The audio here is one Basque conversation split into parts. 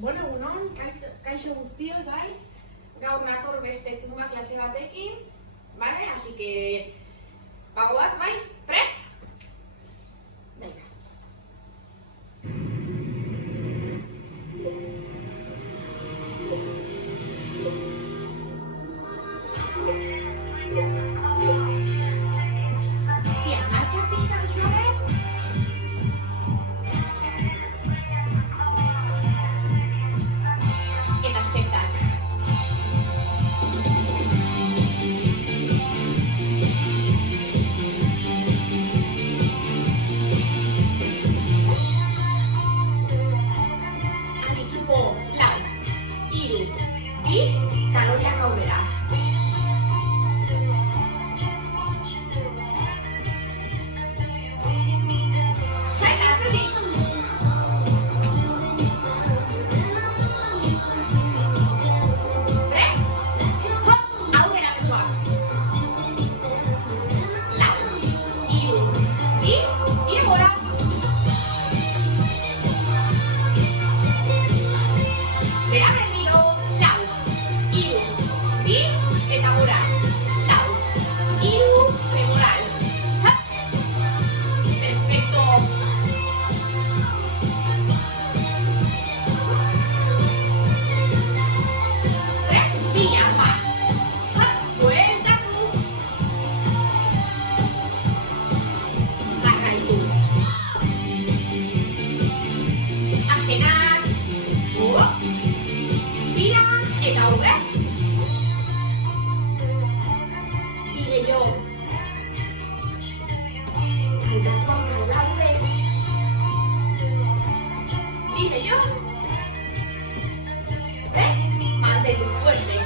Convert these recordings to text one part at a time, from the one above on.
Bueno, egunon, kaixo guztioi, bai? Gaur nator beste zuma klase batekin, vale? Así que, bagoaz, bai? Prest? Venga. Tia, martxa pixka bitxuare? Eta estektatx. Adituko lau, hiru, bi, taloiak aurrera. Mantén fuerte.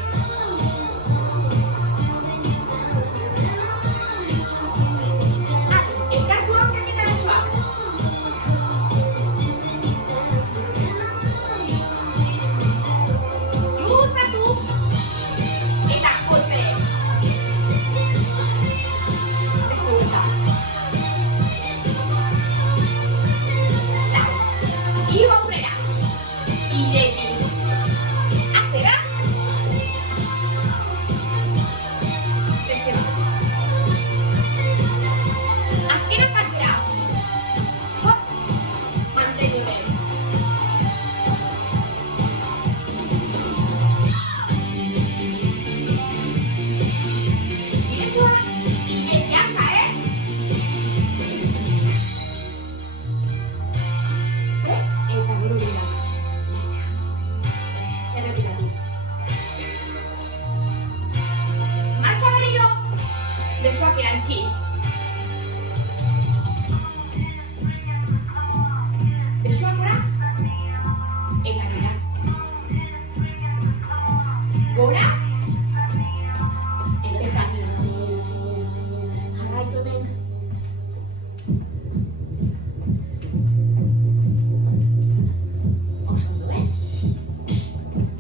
Besoak erantzi. Besoak gora. Eta bera. Gora. Estekatz. Jarraitu hemen. Oso ondo,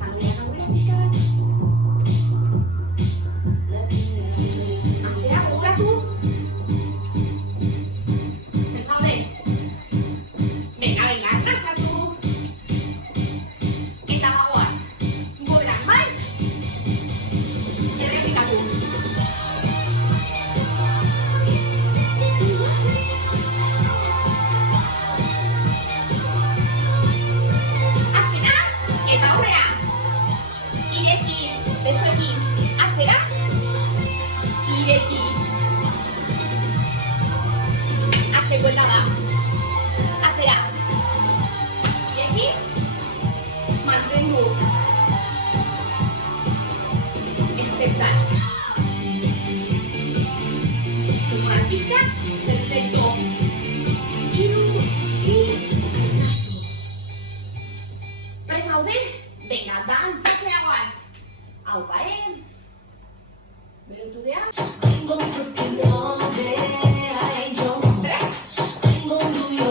Taloiak aurrera pixka bat. Besoekin atzera, ireki, atzeko eldaga, atzera, ireki, mantendu, estektatz, tumoran pixka, perfecto, hiru, bi, prest gaude? Venga, dantzatzera goaz! Aupa, Berotu behar. Vengo porque no te ha hecho. Vengo tuyo.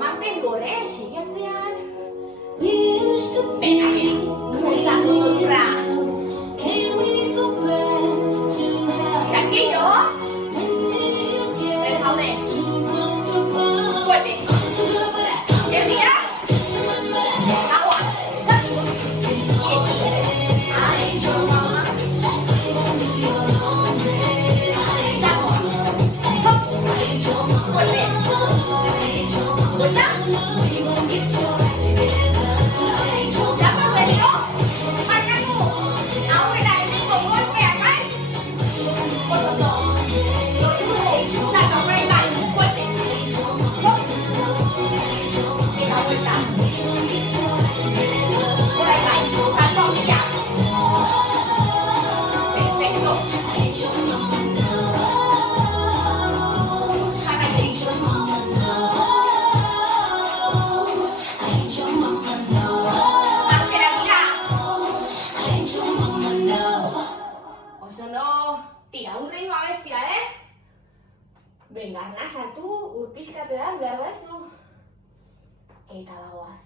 Mantengo sigatzean. Venga, cruzando otra. Chiquillo. Déjame. Fuerte. ¿Qué día? Agua. Venga, nasatu, urpixkatean behar bezu. Eta dagoaz.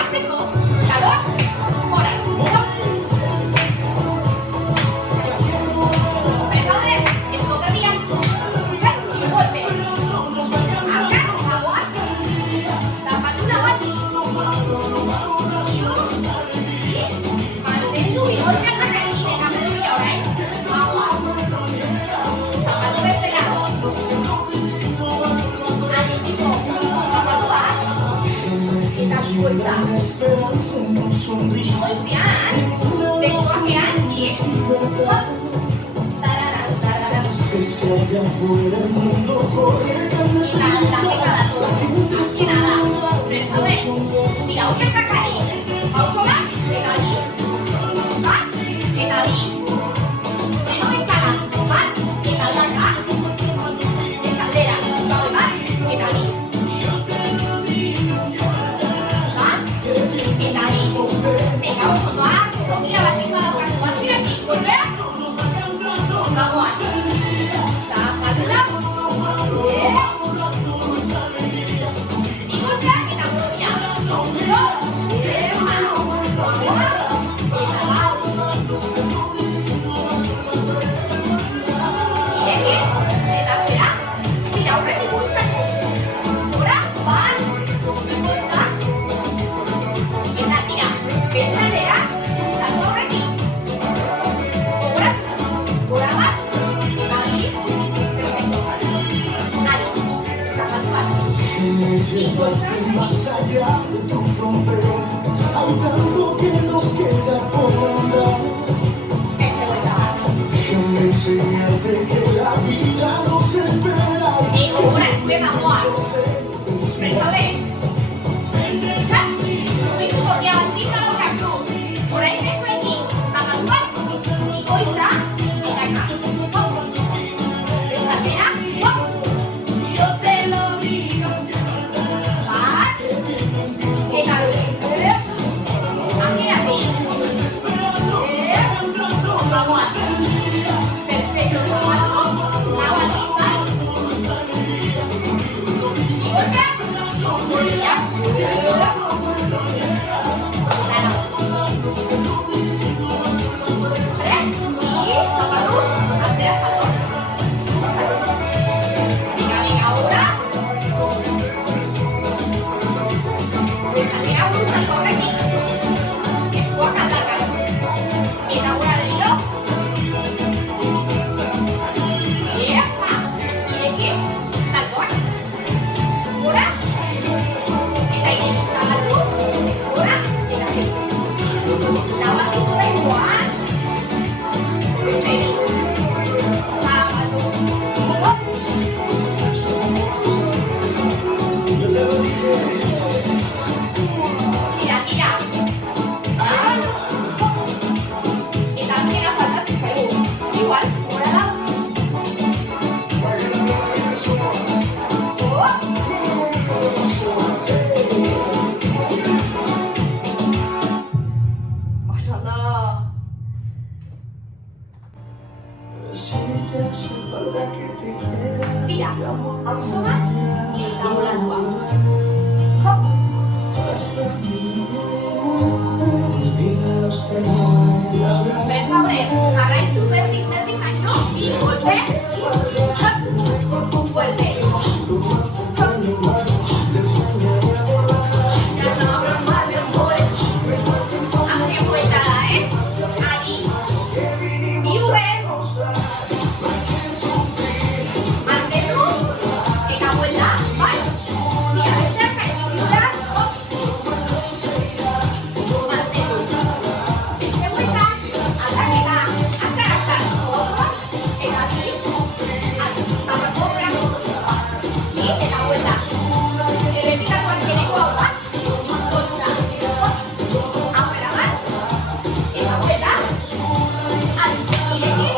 Azteko, kalor, moral. Prestaude, escopetia. Y golpe. Acá, dagoaz. Zapatuna bat. Mantendu bihorkak arrakine kameruia orain. Agua. Zapatu bezala. Aditiko, zapatua. Eta bikoitza. Bikoitzean, testuakean, tarara, tarara. Eta aldaketa datu. Azkena da. Prestaude, dira horiek kakari. Pauso bat, eta bi. Bat, eta bi. Beno bezala, bat, eta aldaka. Eta aldera, gabe bat, eta bi. Bat, eta bi. Venga, oso doa, tokia batiko daukatu baziratik, golpea. Gagoaz. Zapatula. Bikoteak eta guztia. Más allá de tu frontera, hay tanto que nos queda por andar. Déjame enseñarte que la vida nos espera. Mira, mira. pauso bat, eta volatua. Hop. Bertaude, jarraitu berdin baino, golpe, hop, vuelve. Hace vuelta, ahí. Y sube. Manténlo, que da vuelta, ¿vale? Y a veces ayuda, hop. Manténlo. De vuelta, hasta que da, hasta, otro, en aquí, hasta cobra, y te da vuelta. Se repita cualquier igual, concha, ahora va, en la vuelta, y de aquí,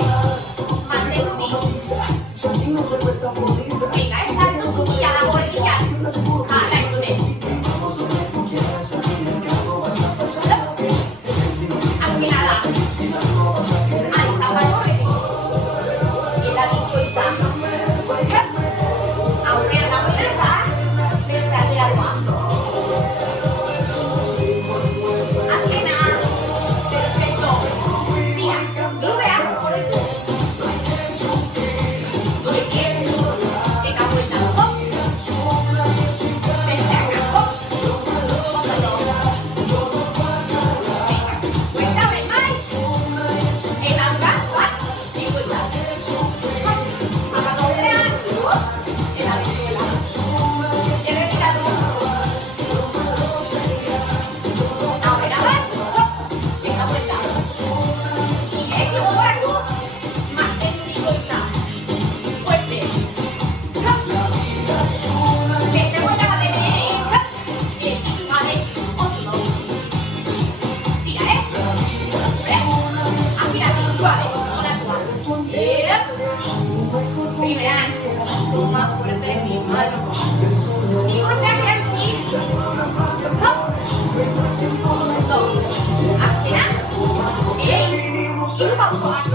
manténlo bien. Venga, es salto, chiquilla, la bolilla, agache. Aquí nada. Ahí zapato, y la dispuesta. Ahora la vuelta, se sale al agua. Así nada. Perfecto. Mira, yo veas por el tubo. Muy bien. Que da vuelta. Hop. Perfecto. Hop. Póngalo. Venga. Vuelta, ven más. En la casa. Y vuelta. Hop. Acá lo vean. Hop. En la bichuela. Se retira tú. Ahora vas. Hop. Venga, vuelta. Sigue, que voy por tú. Mantén mi vuelta. Fuerte. Hop. Que se vuelva a detener. Hop. Bien, vale. Otro. Tira, Aquí la suave. Una suave. Primera. Toma fuerte mi mano. Y otra que aquí. Hop. Dos. Acera. Bien. Y pausa.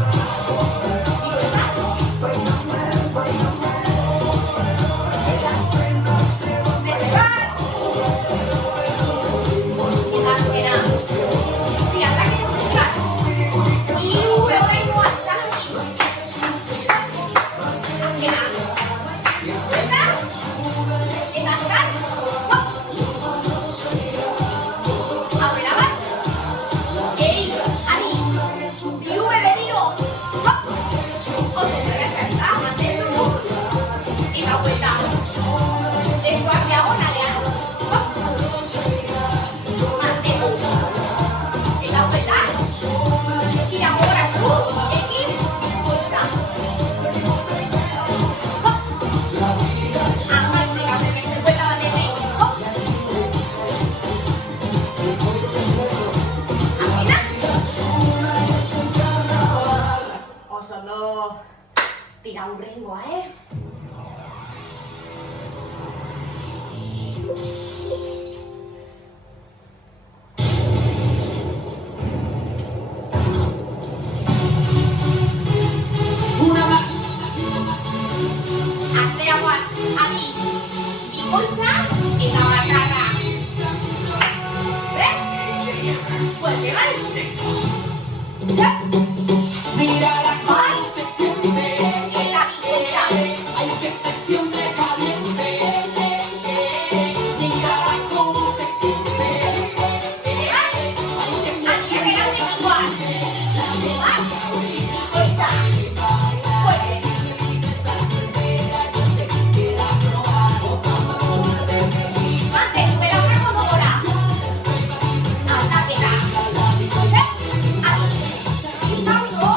Tira un rengo, Una más. Hazle agua aquí. Y bolsa en la batata. ¿Ves? Vuelve, ¿vale? Ya. Mira la cual se siente. Esta bolsa. Ay, que se siente caliente. Mira cómo se siente. Ay, que se Así que siente pégate igual. Y bolsa. Vuelve. Más pero una comodora. Hasta que da. Y pauso.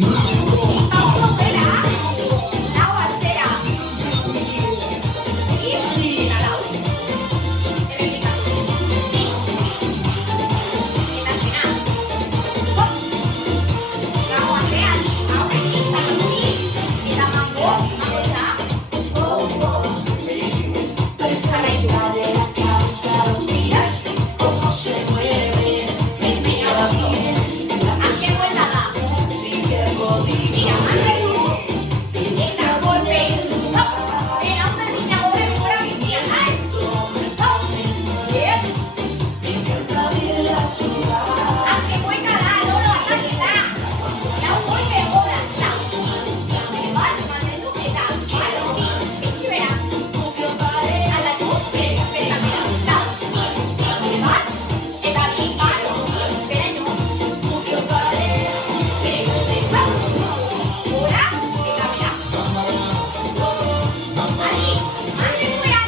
pauso fuera, lau atzera. Bi, eta lau. Errepikatu. Bi. Eta azkena. Hop. Lau atzean, aurretik, zatoki. Eta mango, mangotxa. Jarraitu. Azken buelta da. Mira, mantendu. Eta golpe. Hop. Era un berdina gora gora bizia, nahi? Hop. Bien. Azken buelta da, loro ataketa. Lau golpe gora. Lau. Bat, mantendu. Eta bat, bi. Bizibera. Aldatu. Bera. Lau. Bat. Eta bi. Bat. Beraino. Gora. Eta bera. Ahí. Mantendu bera.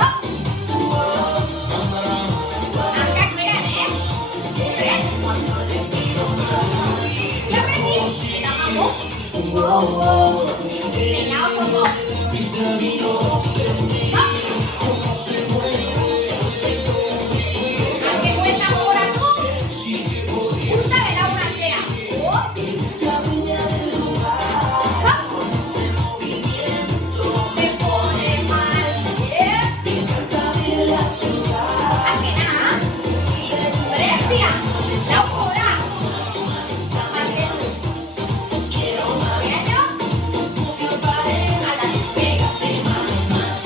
Hop. Hankak beran, Ber. Jarretik. Eta mango. Venga, oso ondo. Azken buelta gogoratu. Usa belaun atzera. Hop. Hop. Me pone mal. Bien. Azkena. Berezia. Lau gora. Mantendu. Beraino. Aldatu.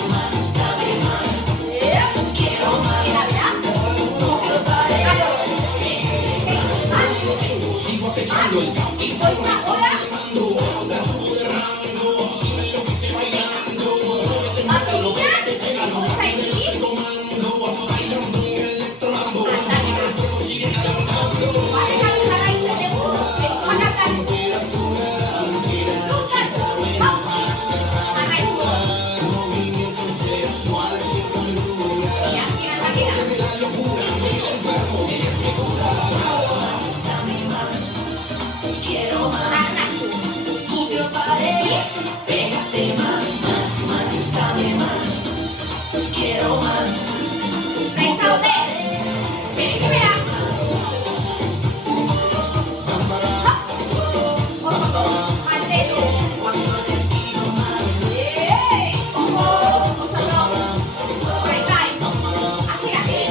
Bien. Eta bera. Goiza gora. Bateria. Goiza egin. Aldaketa. Batekan jarraitzen dugu. Bezpakatan. Luzatu. Hop. Jarraitu. Mira, azken aldaketa. Aldatu. Prest zaude. Bizibera. Mantendu. Oso ondo. Horrez gain. Atzeratik.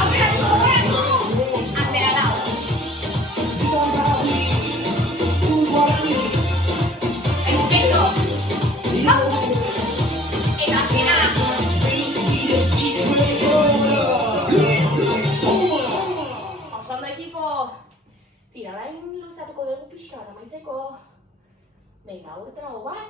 Aurreratu. Atzera lau. Estupendo. Hop. Eta azkena. Oso ondo ekipo. Tira, orain luzatuko dugu pixka bat amaitzeko. Venga, hau trago bat.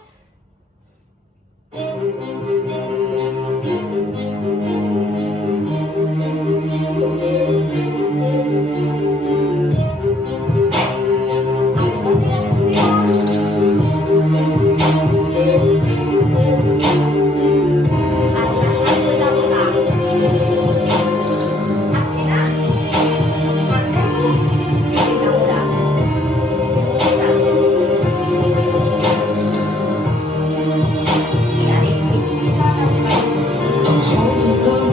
I'm holding on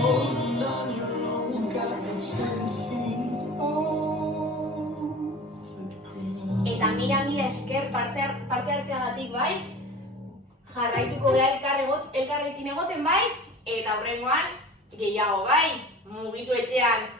Holding on your own, got me 7 feet off the ground. Eta mila esker parte hartzeagatik bai, jarraituko beha elkarrekin egoten bai, eta horrengoan gehiago bai, mugitu etxean.